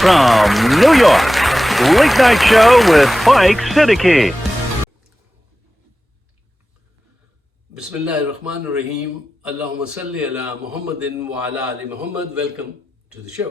From New York, Late Night Show with Mike Siddiqui. Bismillahirrahmanirrahim. Allahumma salli ala Muhammadin wa ala ali Muhammad. Welcome to the show.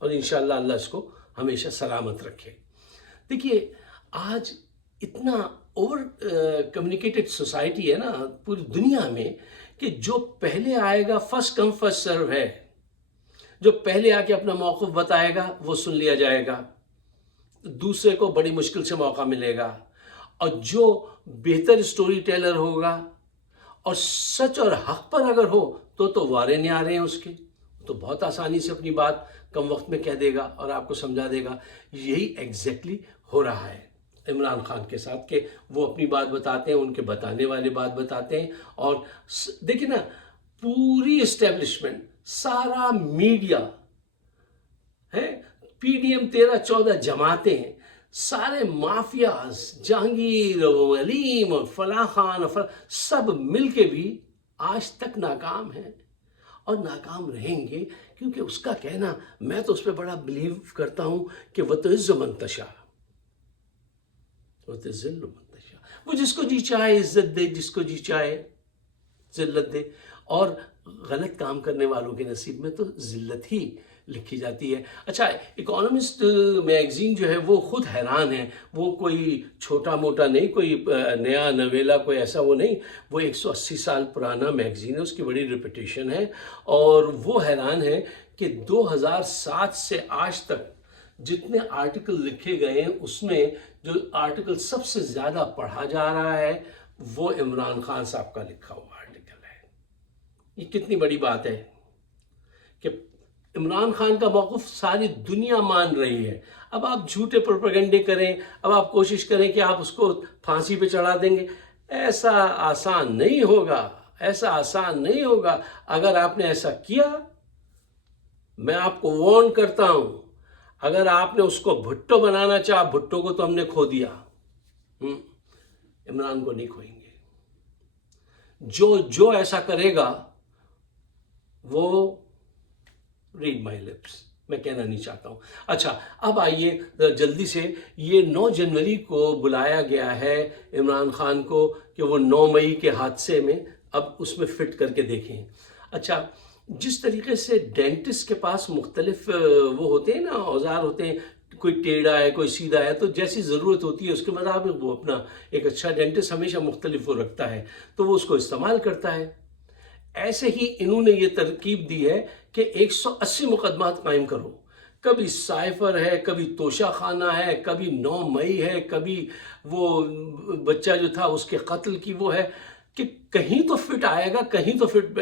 اور انشاءاللہ اللہ اس کو ہمیشہ سلامت رکھے. دیکھیے آج اتنا اوور کمیونیکیٹڈ سوسائٹی ہے نا پوری دنیا میں کہ جو پہلے آئے گا فرسٹ کم فرسٹ سرو ہے. جو پہلے آ کے اپنا موقف بتائے گا وہ سن لیا جائے گا, دوسرے کو بڑی مشکل سے موقع ملے گا. اور جو بہتر سٹوری ٹیلر ہوگا اور سچ اور حق پر اگر ہو تو وارے نہیں آ رہے ہیں اس کے, تو بہت آسانی سے اپنی بات کم وقت میں کہہ دے گا اور آپ کو سمجھا دے گا. یہی ایگزیکٹلی ہو رہا ہے عمران خان کے ساتھ کہ وہ اپنی بات بتاتے ہیں, ان کے بتانے والے بات بتاتے ہیں. اور دیکھیں نا پوری اسٹیبلشمنٹ, سارا میڈیا ہے, پی ڈی ایم 13-14 جماعتیں, سارے مافیاز, جہانگیر اور علیم اور فلاں خان اور سب مل کے بھی آج تک ناکام ہیں اور ناکام رہیں گے. کیونکہ اس کا کہنا, میں تو اس پہ بڑا بلیو کرتا ہوں کہ وَتُعِزُّ مَن تَشَاءُ وَتُذِلُّ مَن تَشَاءُ, وہ جس کو جی چاہے عزت دے, جس کو جی چاہے ذلت دے. اور غلط کام کرنے والوں کے نصیب میں تو ذلت ہی لکھی جاتی ہے. اچھا, اکانومسٹ میگزین جو ہے وہ خود حیران ہے, وہ کوئی چھوٹا موٹا نہیں, کوئی نیا نویلا کوئی ایسا وہ نہیں, وہ 180 سال پرانا میگزین ہے, اس کی بڑی ریپوٹیشن ہے. اور وہ حیران ہے کہ 2007 سے آج تک جتنے آرٹیکل لکھے گئے ہیں اس میں جو آرٹیکل سب سے زیادہ پڑھا جا رہا ہے وہ عمران خان صاحب کا لکھا ہوا آرٹیکل ہے. یہ کتنی بڑی بات ہے کہ عمران خان کا موقف ساری دنیا مان رہی ہے. اب آپ جھوٹے پروپیگنڈے کریں, اب آپ کوشش کریں کہ آپ اس کو پھانسی پہ چڑھا دیں گے, ایسا آسان نہیں ہوگا, ایسا آسان نہیں ہوگا. اگر آپ نے ایسا کیا, میں آپ کو وارن کرتا ہوں, اگر آپ نے اس کو بھٹو بنانا چاہا, بھٹو کو تو ہم نے کھو دیا, عمران کو نہیں کھوئیں گے. جو ایسا کرے گا وہ ریڈ مائی لپس, میں کہنا نہیں چاہتا ہوں. اچھا, اب آئیے جلدی سے, یہ 9 جنوری کو بلایا گیا ہے عمران خان کو کہ وہ 9 مئی کے حادثے میں اب اس میں فٹ کر کے دیکھیں. اچھا, جس طریقے سے ڈینٹسٹ کے پاس مختلف وہ ہوتے ہیں نا, اوزار ہوتے ہیں, کوئی ٹیڑھا ہے کوئی سیدھا ہے, تو جیسی ضرورت ہوتی ہے اس کے مطابق وہ اپنا ایک اچھا ڈینٹسٹ ہمیشہ مختلف وہ رکھتا ہے تو وہ اس کو استعمال کرتا ہے. ایسے ہی انہوں نے یہ ترکیب دی ہے کہ 180 مقدمات قائم کرو, کبھی سائفر ہے, کبھی توشہ خانہ ہے, کبھی 9 مئی ہے, کبھی وہ بچہ جو تھا اس کے قتل کی وہ ہے, کہ کہیں تو فٹ آئے گا, کہیں تو فٹ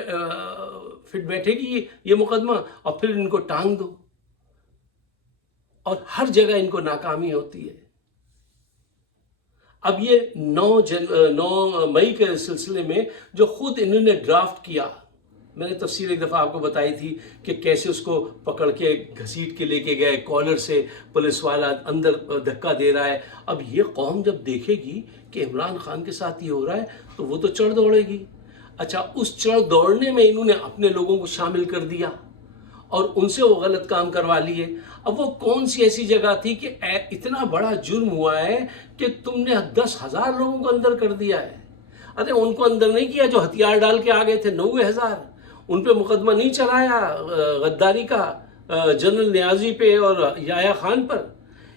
بیٹھے گی یہ مقدمہ, اور پھر ان کو ٹانگ دو. اور ہر جگہ ان کو ناکامی ہوتی ہے. اب یہ 9 مئی کے سلسلے میں جو خود انہوں نے ڈرافٹ کیا, میں نے تفصیل ایک دفعہ آپ کو بتائی تھی کہ کیسے اس کو پکڑ کے گھسیٹ کے لے کے گئے, کالر سے پولیس والا اندر دھکا دے رہا ہے. اب یہ قوم جب دیکھے گی کہ عمران خان کے ساتھ یہ ہو رہا ہے تو وہ تو چڑھ دوڑے گی. اچھا, اس چڑھ دوڑنے میں انہوں نے اپنے لوگوں کو شامل کر دیا اور ان سے وہ غلط کام کروا لیے. اب وہ کون سی ایسی جگہ تھی کہ اتنا بڑا جرم ہوا ہے کہ تم نے 10,000 لوگوں کو اندر کر دیا ہے. ارے ان کو اندر نہیں کیا جو ہتھیار ڈال کے آ گئے تھے 90,000, ان پہ مقدمہ نہیں چلایا غداری کا جنرل نیازی پہ اور یحییٰ خان پر,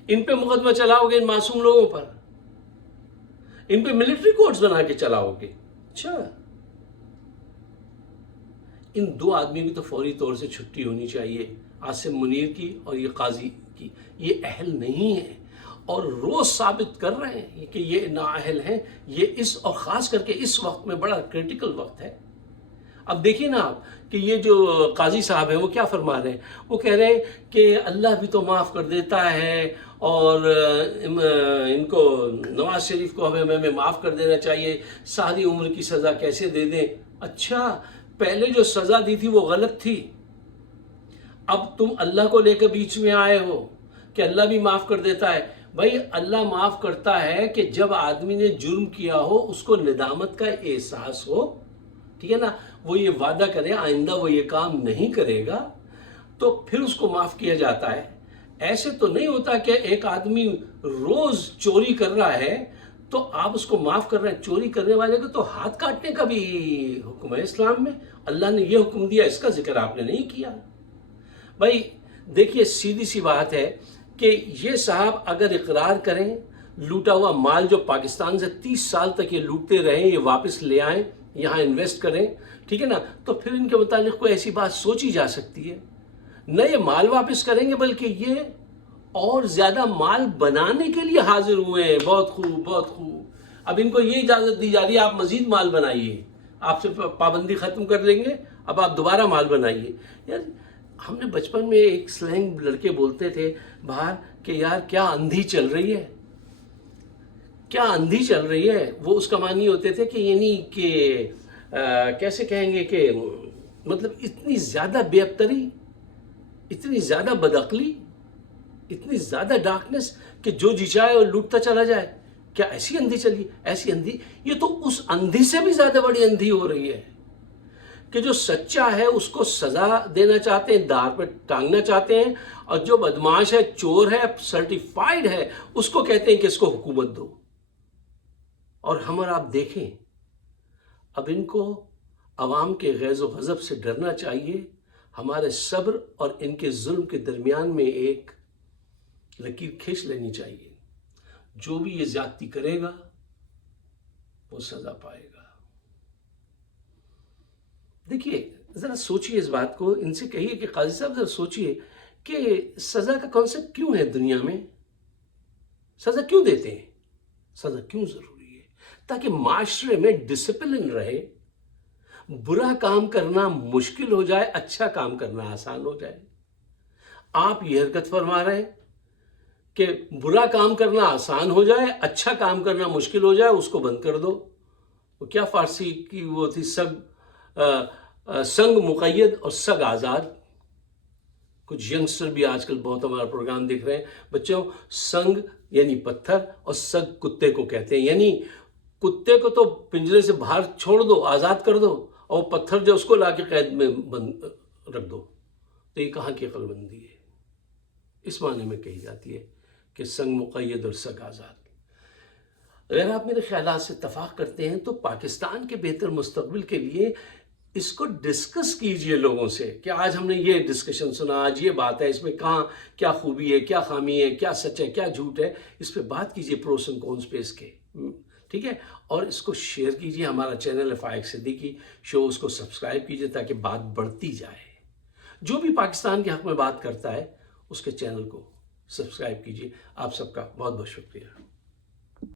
ان پہ مقدمہ چلاؤ گے ان معصوم لوگوں پر, ان پہ ملٹری کورٹس بنا کے چلاؤ گے. اچھا, ان 2 آدمی کی تو فوری طور سے چھٹی ہونی چاہیے, عاصم منیر کی اور یہ قاضی کی. یہ اہل نہیں ہیں اور روز ثابت کر رہے ہیں کہ یہ نااہل ہیں. یہ اور خاص کر کے اس وقت میں بڑا کرٹیکل وقت ہے. اب دیکھیے نا آپ کہ یہ جو قاضی صاحب ہیں وہ کیا فرما رہے ہیں, وہ کہہ رہے ہیں کہ اللہ بھی تو معاف کر دیتا ہے اور ان کو نواز شریف کو ہمیں معاف کر دینا چاہیے, ساری عمر کی سزا کیسے دے دیں. اچھا, پہلے جو سزا دی تھی وہ غلط تھی, اب تم اللہ کو لے کر بیچ میں آئے ہو کہ اللہ بھی معاف کر دیتا ہے. بھائی اللہ معاف کرتا ہے کہ جب آدمی نے جرم کیا ہو, اس کو ندامت کا احساس ہو, ٹھیک ہے نا, وہ یہ وعدہ کرے آئندہ وہ یہ کام نہیں کرے گا, تو پھر اس کو معاف کیا جاتا ہے. ایسے تو نہیں ہوتا کہ ایک آدمی روز چوری کر رہا ہے تو آپ اس کو معاف کر رہے ہیں. چوری کرنے والے کو تو ہاتھ کاٹنے کا بھی حکم ہے اسلام میں, اللہ نے یہ حکم دیا, اس کا ذکر آپ نے نہیں کیا. بھائی دیکھیے سیدھی سی بات ہے کہ یہ صاحب اگر اقرار کریں لوٹا ہوا مال جو پاکستان سے 30 سال تک یہ لوٹتے رہیں یہ واپس لے آئیں یہاں انویسٹ کریں, ٹھیک ہے نا, تو پھر ان کے متعلق کوئی ایسی بات سوچی جا سکتی ہے. نہ یہ مال واپس کریں گے بلکہ یہ اور زیادہ مال بنانے کے لیے حاضر ہوئے ہیں. بہت خوب, بہت خوب. اب ان کو یہ اجازت دی جا رہی ہے آپ مزید مال بنائیے, آپ سے پابندی ختم کر لیں گے, اب آپ دوبارہ مال بنائیے. یار ہم نے بچپن میں ایک سلینگ لڑکے بولتے تھے باہر کہ یار کیا اندھی چل رہی ہے, کیا اندھی چل رہی ہے. وہ اس کا معنی ہوتے تھے کہ یعنی کہ کیسے کہیں گے کہ مطلب اتنی زیادہ بے ابتری, اتنی زیادہ بدعقلی, اتنی زیادہ ڈارکنس کہ جو جی چاہے اور لوٹتا چلا جائے. کیا ایسی اندھی چلی, ایسی اندھی, یہ تو اس اندھی سے بھی زیادہ بڑی اندھی ہو رہی ہے کہ جو سچا ہے اس کو سزا دینا چاہتے ہیں, دار پہ ٹانگنا چاہتے ہیں, اور جو بدمعاش ہے, چور ہے, سرٹیفائیڈ ہے, اس کو کہتے ہیں کہ اس کو حکومت دو. اور ہم اور آپ دیکھیں اب ان کو عوام کے غیظ و غضب سے ڈرنا چاہیے. ہمارے صبر اور ان کے ظلم کے درمیان میں ایک لکیر کھینچ لینی چاہیے. جو بھی یہ زیادتی کرے گا وہ سزا پائے گا. دیکھیے ذرا سوچئے اس بات کو, ان سے کہیے کہ قاضی صاحب ذرا سوچئے کہ سزا کا کانسیپٹ کیوں ہے دنیا میں, سزا کیوں دیتے ہیں, سزا کیوں ضروری ہے؟ تاکہ معاشرے میں ڈسپلن رہے, برا کام کرنا مشکل ہو جائے, اچھا کام کرنا آسان ہو جائے. آپ یہ حرکت فرما رہے ہیں کہ برا کام کرنا آسان ہو جائے, اچھا کام کرنا مشکل ہو جائے, اس کو بند کر دو. وہ کیا فارسی کی وہ تھی, سنگ مقید اور سگ آزاد. کچھ ینگسٹر بھی آج کل بہت ہمارا پروگرام دیکھ رہے ہیں. بچوں, سنگ یعنی پتھر اور سگ کتے کو کہتے ہیں. یعنی کتے کو تو پنجرے سے باہر چھوڑ دو, آزاد کر دو, اور پتھر جو اس کو لا کے قید میں بند رکھ دو. تو یہ کہاں کی عقل مندی ہے؟ اس معنی میں کہی جاتی ہے کہ سنگ مقید اور سگ آزاد. اگر آپ میرے خیالات سے اتفاق کرتے ہیں تو پاکستان کے بہتر مستقبل کے لیے اس کو ڈسکس کیجئے لوگوں سے کہ آج ہم نے یہ ڈسکشن سنا, آج یہ بات ہے, اس میں کہاں کیا خوبی ہے, کیا خامی ہے, کیا سچ ہے, کیا جھوٹ ہے, اس پہ بات کیجئے پروس اینڈ کونس پہ اس کے, ٹھیک ہے. اور اس کو شیئر کیجئے. ہمارا چینل ہے فائق صدیقی شو, اس کو سبسکرائب کیجئے تاکہ بات بڑھتی جائے. جو بھی پاکستان کے حق میں بات کرتا ہے اس کے چینل کو سبسکرائب کیجئے. آپ سب کا بہت بہت شکریہ.